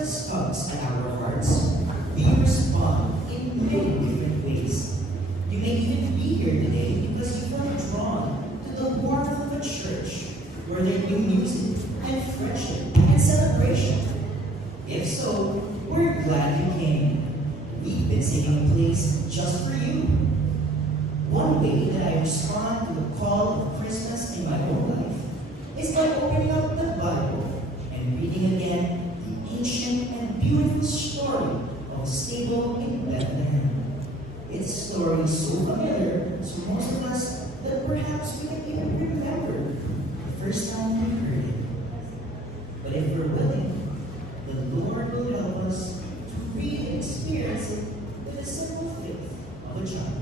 Christmas comes at our hearts, we respond in many different ways. You may even be here today because you felt drawn to the warmth of a church where there new music and friendship and celebration. If so, we're glad you came. We've been saving a place just for you. One way that I respond to the call of Christmas in my own life is by opening up the Bible and reading again the ancient and beautiful story of a stable in Bethlehem. It's a story so familiar to most of us that perhaps we can even remember the first time we heard it. But if we're willing, the Lord will help us to read and experience it with the simple faith of a child.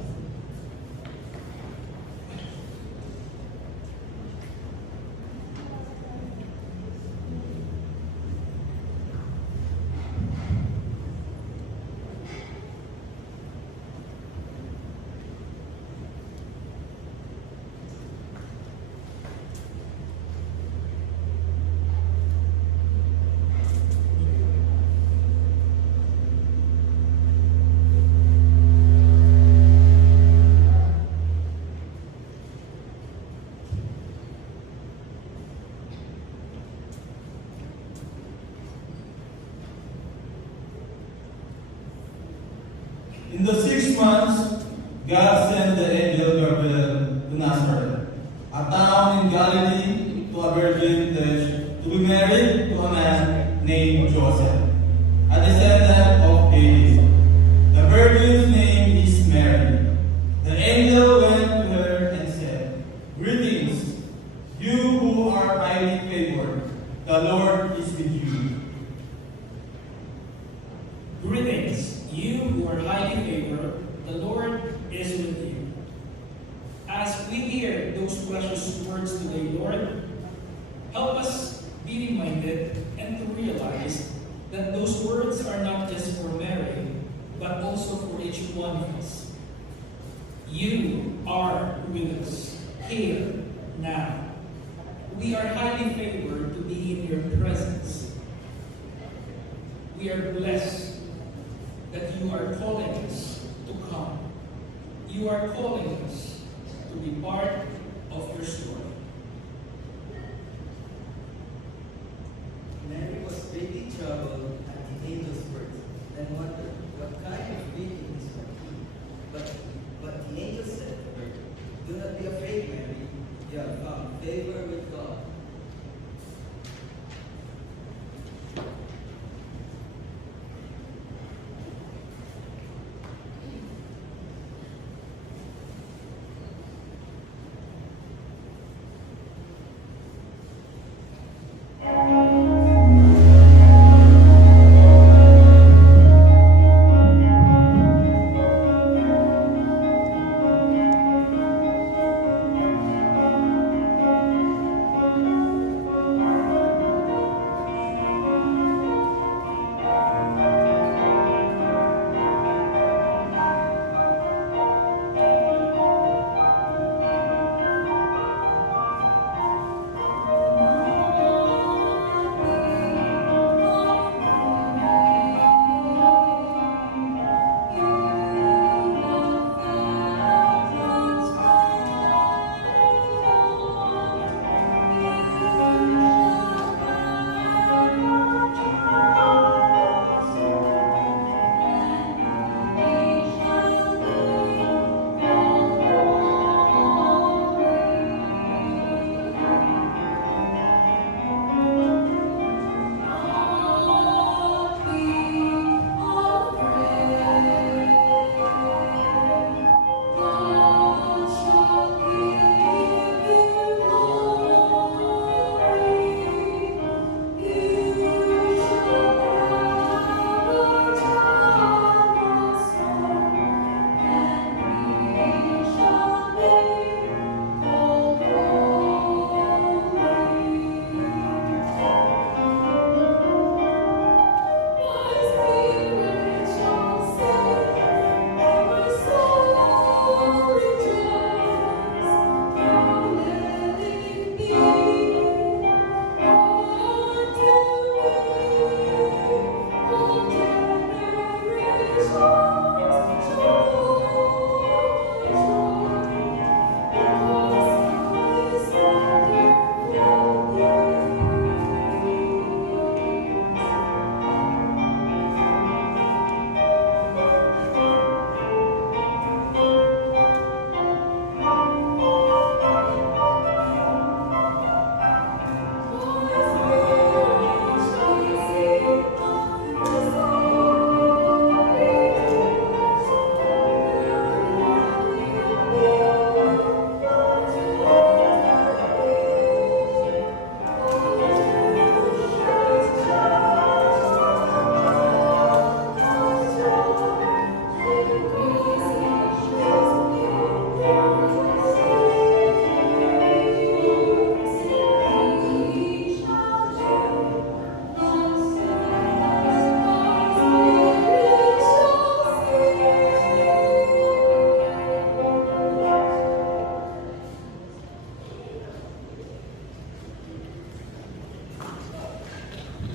In the 6 months, God sent the angel Gabriel to Nazareth, a town in Galilee, to a virgin to be married to a man named Joseph, a descendant of David. The virgin's name is Mary. The angel went to her and said, "Greetings, you who are highly favored. The Lord is with you." Greetings, you who are highly favored, the Lord is with you. As we hear those precious words today, Lord, help us be reminded and to realize that those words are not just for Mary, but also for each one of us. You are with us, here, now. We are highly favored to be in your presence. We are blessed that you are calling us to come. You are calling us to be part of your story. Mary was greatly troubled at the angel's words and wondered what kind of greeting this might be. But the angel said to her, "Do not be afraid, Mary. You have found favor with God."